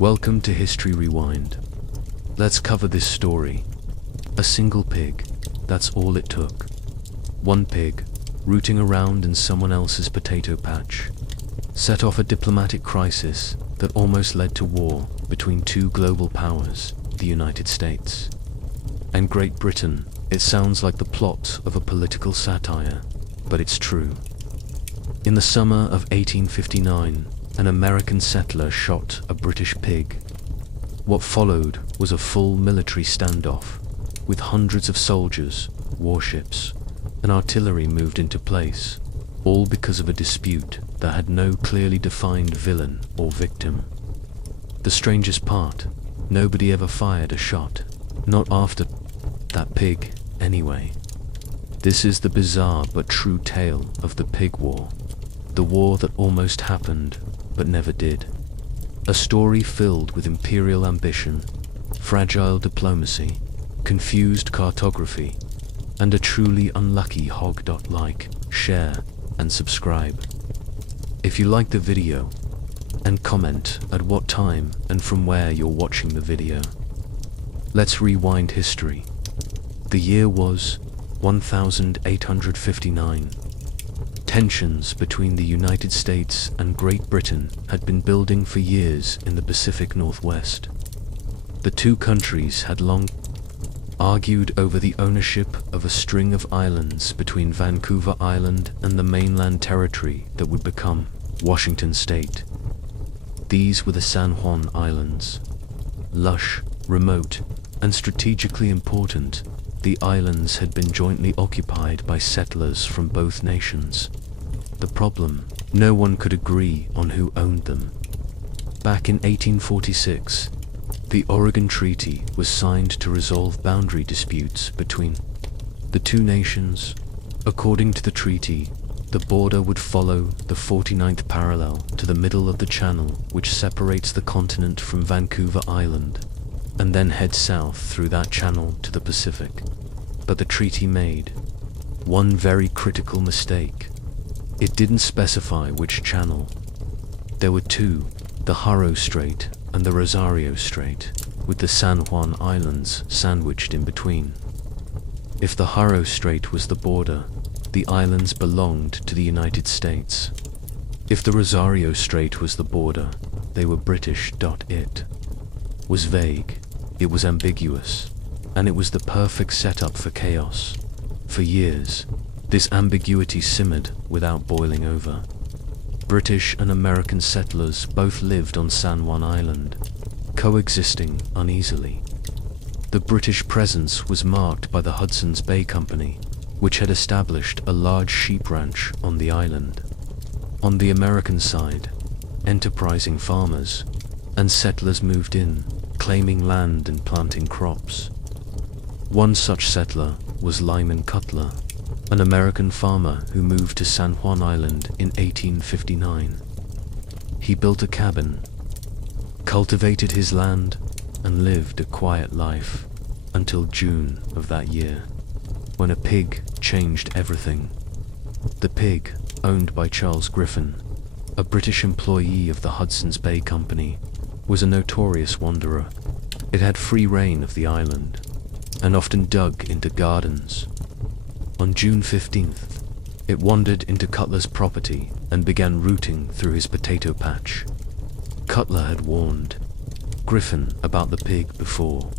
Welcome to History Rewind. Let's cover this story. A single pig, that's all it took. One pig, rooting around in someone else's potato patch, set off a diplomatic crisis that almost led to war between two global powers, the United States and Great Britain. It sounds like the plot of a political satire, but it's true. In the summer of 1859, an American settler shot a British pig. What followed was a full military standoff, with hundreds of soldiers, warships, and artillery moved into place, all because of a dispute that had no clearly defined villain or victim. The strangest part, nobody ever fired a shot, not after that pig, anyway. This is the bizarre but true tale of the Pig War, the war that almost happened but never did. A story filled with imperial ambition, fragile diplomacy, confused cartography, and a truly unlucky hog. Like, share, and subscribe if you like the video, and comment at what time and from where you're watching the video. Let's rewind history. The year was 1859. Tensions between the United States and Great Britain had been building for years in the Pacific Northwest. The two countries had long argued over the ownership of a string of islands between Vancouver Island and the mainland territory that would become Washington State. These were the San Juan Islands. Lush, remote, and strategically important, the islands had been jointly occupied by settlers from both nations. The problem, no one could agree on who owned them. Back in 1846, the Oregon Treaty was signed to resolve boundary disputes between the two nations. According to the treaty, the border would follow the 49th parallel to the middle of the channel which separates the continent from Vancouver Island, and then head south through that channel to the Pacific. But the treaty made one very critical mistake. It didn't specify which channel. There were two, the Haro Strait and the Rosario Strait, with the San Juan Islands sandwiched in between. If the Haro Strait was the border, the islands belonged to the United States. If the Rosario Strait was the border, they were British. It was vague, it was ambiguous, and it was the perfect setup for chaos. For years, this ambiguity simmered without boiling over. British and American settlers both lived on San Juan Island, coexisting uneasily. The British presence was marked by the Hudson's Bay Company, which had established a large sheep ranch on the island. On the American side, enterprising farmers and settlers moved in, claiming land and planting crops. One such settler was Lyman Cutlar, an American farmer who moved to San Juan Island in 1859. He built a cabin, cultivated his land, and lived a quiet life until June of that year, when a pig changed everything. The pig, owned by Charles Griffin, a British employee of the Hudson's Bay Company, was a notorious wanderer. It had free reign of the island, and often dug into gardens. On June 15th, it wandered into Cutlar's property and began rooting through his potato patch. Cutlar had warned Griffin about the pig before,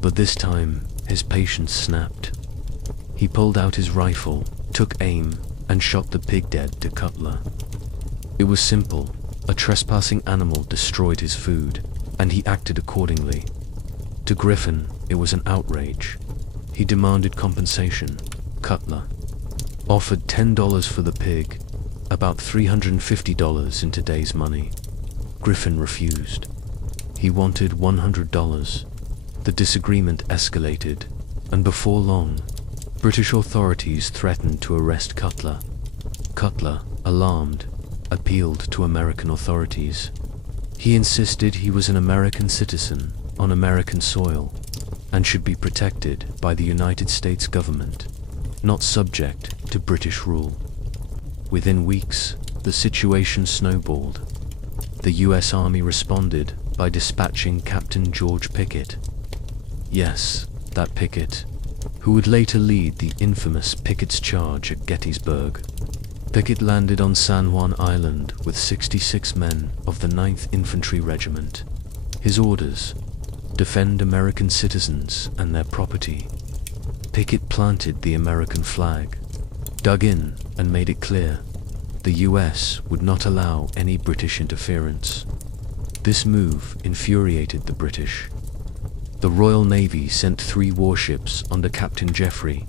but this time his patience snapped. He pulled out his rifle, took aim, and shot the pig dead to Cutlar. It was simple. A trespassing animal destroyed his food, and he acted accordingly. To Griffin, it was an outrage. He demanded compensation. Cutlar offered $10 for the pig, about $350 in today's money. Griffin refused. He wanted $100. The disagreement escalated, and before long, British authorities threatened to arrest Cutlar. Cutlar, alarmed, appealed to American authorities. He insisted he was an American citizen on American soil and should be protected by the United States government, not subject to British rule. Within weeks, the situation snowballed. the US Army responded by dispatching Captain George Pickett. Yes, that Pickett, who would later lead the infamous Pickett's Charge at Gettysburg. Pickett landed on San Juan Island with 66 men of the 9th Infantry Regiment. His orders: defend American citizens and their property. Pickett planted the American flag, dug in and made it clear the US would not allow any British interference. This move infuriated the British. The Royal Navy sent 3 warships under Captain Jeffrey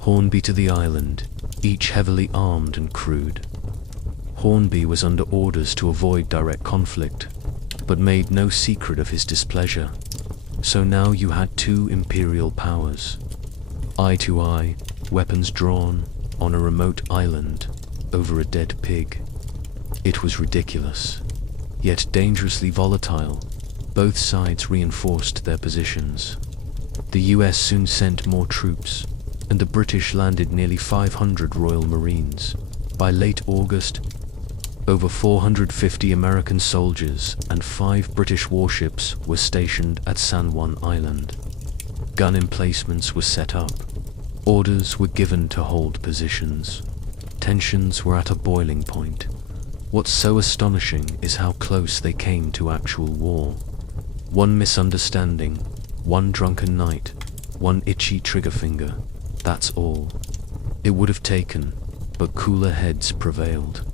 Hornby to the island, each heavily armed and crewed. Hornby was under orders to avoid direct conflict, but made no secret of his displeasure. So now you had 2 imperial powers, eye to eye, weapons drawn, on a remote island, over a dead pig. It was ridiculous, yet dangerously volatile. Both sides reinforced their positions. The US soon sent more troops, and the British landed nearly 500 Royal Marines. By late August, over 450 American soldiers and 5 British warships were stationed at San Juan Island. Gun emplacements were set up. Orders were given to hold positions. Tensions were at a boiling point. What's so astonishing is how close they came to actual war. One misunderstanding, one drunken night, one itchy trigger finger, that's all. It would have taken, but cooler heads prevailed.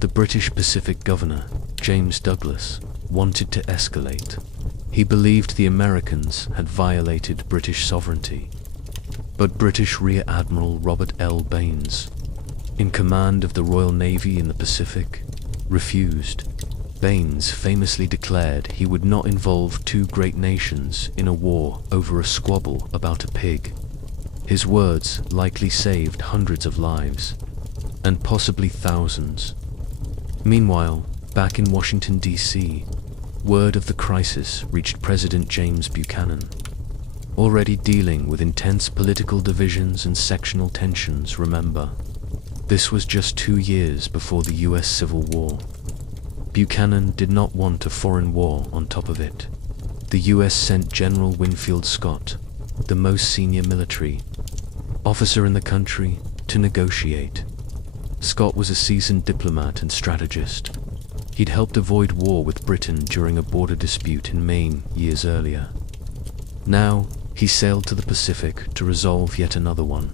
The British Pacific Governor, James Douglas, wanted to escalate. He believed the Americans had violated British sovereignty. But British Rear Admiral Robert L. Baines, in command of the Royal Navy in the Pacific, refused. Baines famously declared he would not involve 2 great nations in a war over a squabble about a pig. His words likely saved hundreds of lives, and possibly thousands. Meanwhile, back in Washington, D.C., word of the crisis reached President James Buchanan. Already dealing with intense political divisions and sectional tensions, remember. This was just 2 years before the US Civil War. Buchanan did not want a foreign war on top of it. The US sent General Winfield Scott, the most senior military officer in the country, to negotiate. Scott was a seasoned diplomat and strategist. He'd helped avoid war with Britain during a border dispute in Maine years earlier. Now, he sailed to the Pacific to resolve yet another one.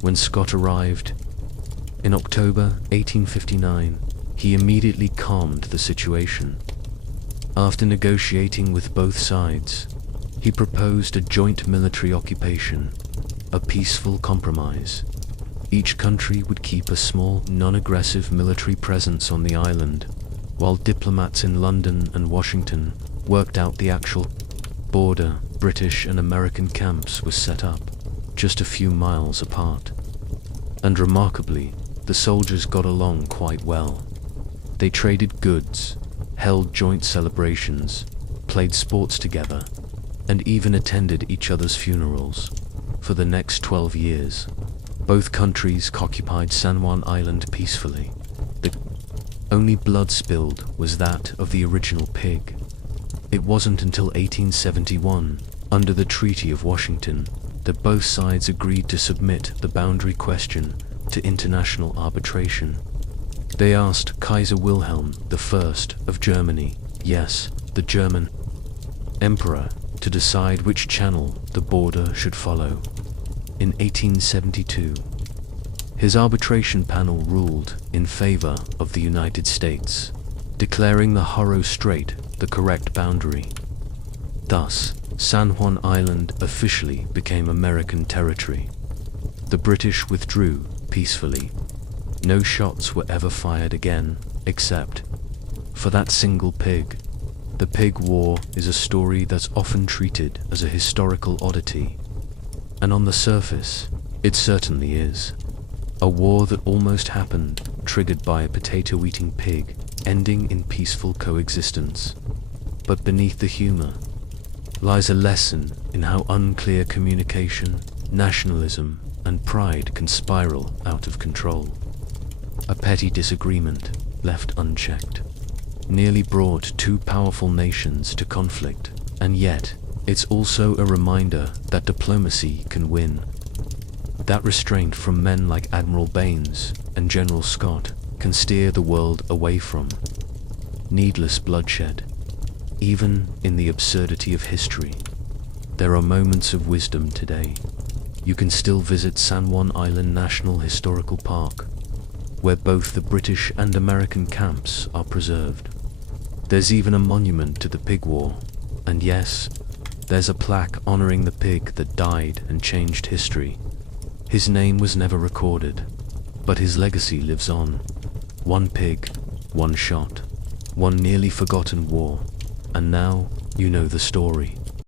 When Scott arrived in October 1859, he immediately calmed the situation. After negotiating with both sides, he proposed a joint military occupation, a peaceful compromise. Each country would keep a small, non-aggressive military presence on the island, while diplomats in London and Washington worked out the actual border. British and American camps were set up, just a few miles apart. And remarkably, the soldiers got along quite well. They traded goods, held joint celebrations, played sports together, and even attended each other's funerals. For the next 12 years, both countries occupied San Juan Island peacefully. The only blood spilled was that of the original pig. It wasn't until 1871, under the Treaty of Washington, that both sides agreed to submit the boundary question to international arbitration. They asked Kaiser Wilhelm I of Germany, yes, the German emperor, to decide which channel the border should follow. In 1872, his arbitration panel ruled in favor of the United States, declaring the Haro Strait the correct boundary. Thus, San Juan Island officially became American territory. The British withdrew peacefully. No shots were ever fired again, except for that single pig. The Pig War is a story that's often treated as a historical oddity, and on the surface, it certainly is. A war that almost happened, triggered by a potato-eating pig, ending in peaceful coexistence. But beneath the humor lies a lesson in how unclear communication, nationalism, and pride can spiral out of control. A petty disagreement left unchecked. nearly brought two powerful nations to conflict, and yet, it's also a reminder that diplomacy can win. That restraint from men like Admiral Baines and General Scott can steer the world away from needless bloodshed. Even in the absurdity of history, there are moments of wisdom today. You can still visit San Juan Island National Historical Park, where both the British and American camps are preserved. There's even a monument to the pig war, and yes, there's a plaque honoring the pig that died and changed history. His name was never recorded, but his legacy lives on. One pig, one shot, one nearly forgotten war, and now you know the story.